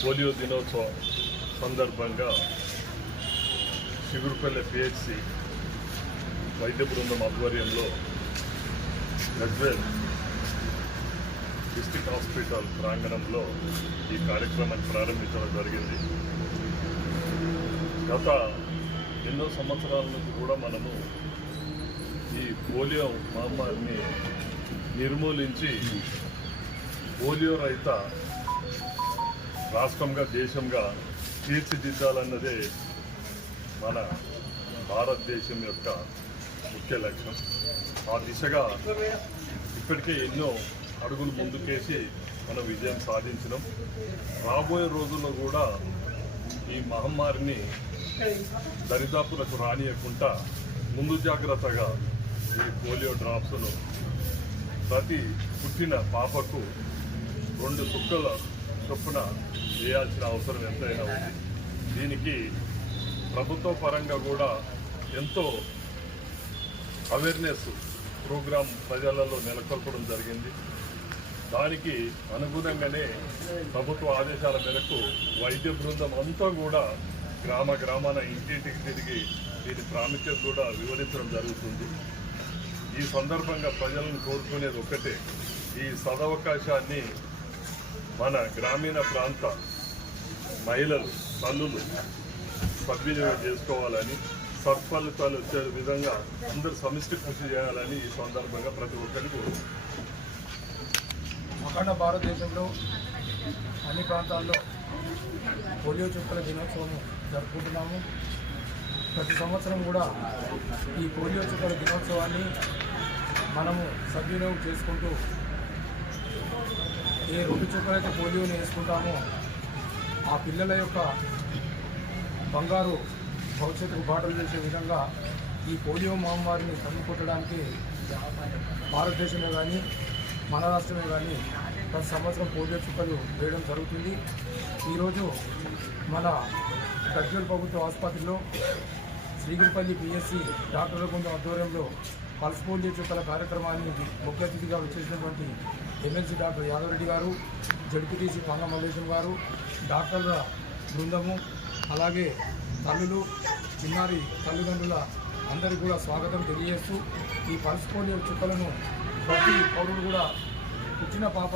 Polio దినోత్సవం సందర్భంగా శిగురుపల్లె PHC వైద్య బృందం ఆధ్వర్యంలో గజ్వేల్ డిస్టిక్ హాస్పిటల్ ప్రాంగణంలో ఈ కార్యక్రమాన్ని ప్రారంభించడం జరిగింది. గత ఎన్నో సంవత్సరాల నుంచి కూడా మనము ఈ పోలియో మహమ్మారిని నిర్మూలించి పోలియో రహిత రాష్ట్రంగా దేశంగా తీర్చిదిద్దాలన్నదే మన భారతదేశం యొక్క ముఖ్య లక్ష్యం. ఆ దిశగా ఇప్పటికే ఎన్నో అడుగులు ముందుకేసి మనం విజయం సాధించినాం. రాబోయే రోజుల్లో కూడా ఈ మహమ్మారిని దరిదాపులకు రానియకుండా ముందు జాగ్రత్తగా ఈ పోలియో డ్రాప్స్ను ప్రతి పుట్టిన పాపకు రెండు సుక్కల చొప్పున వేయాల్సిన అవసరం ఎంతైనా ఉంది. దీనికి ప్రభుత్వ పరంగా కూడా ఎంతో అవేర్నెస్ ప్రోగ్రాం ప్రజలలో నెలకొల్పడం జరిగింది. దానికి అనుగుణంగానే ప్రభుత్వ ఆదేశాల మేరకు వైద్య బృందం అంతా కూడా గ్రామ గ్రామాన ఇంటింటికి తిరిగి దీని ప్రాముఖ్యత కూడా వివరించడం జరుగుతుంది. ఈ సందర్భంగా ప్రజలను కోరుకునేది ఒకటే ఈ సదవకాశాన్ని మన గ్రామీణ ప్రాంత మహిళలు తల్లులు సద్వినియోగం చేసుకోవాలని సత్ఫలితాలు వచ్చే విధంగా అందరూ సమిష్టి కృషి చేయాలని ఈ సందర్భంగా ప్రతి ఒక్కరికి కోరుకుంటున్నాను. అఖండ భారతదేశంలో అన్ని ప్రాంతాల్లో పోలియో చుక్కల దినోత్సవం జరుపుకుంటున్నాము ప్రతి సంవత్సరం కూడా ఈ పోలియో చుక్కల దినోత్సవాన్ని మనము సద్వినియోగం చేసుకుంటూ ఏ రెండు చుక్కలైతే పోలియోని వేసుకుంటామో ఆ పిల్లల యొక్క బంగారు భవిష్యత్తుకు బాటలు చేసే విధంగా ఈ పోలియో మహమ్మారిని తగ్గుకొట్టడానికి భారతదేశమే కానీ మన రాష్ట్రమే కానీ ప్రతి సంవత్సరం పోలియో చుక్కలు వేయడం జరుగుతుంది. ఈరోజు మన గజ్వేల్ ప్రభుత్వ ఆసుపత్రిలో శ్రీగిరిపల్లి పిఎస్సి డాక్టర్ల బృందం ఆధ్వర్యంలో పల్స్ పోలియో చుక్కల కార్యక్రమాన్ని ముఖ్య అతిథిగా వచ్చేసినటువంటి ఎమ్మెల్సీ డాక్టర్ యాదవరెడ్డి గారు జడ్పీటీసీ పంగ మల్లేశం గారు డాక్టర్ల బృందము అలాగే తల్లులు చిన్నారి తల్లిదండ్రుల అందరికీ కూడా స్వాగతం తెలియజేస్తూ ఈ పల్స్ పోలియో చుక్కలను ప్రతి పౌరుడు కూడా పుట్టిన పాప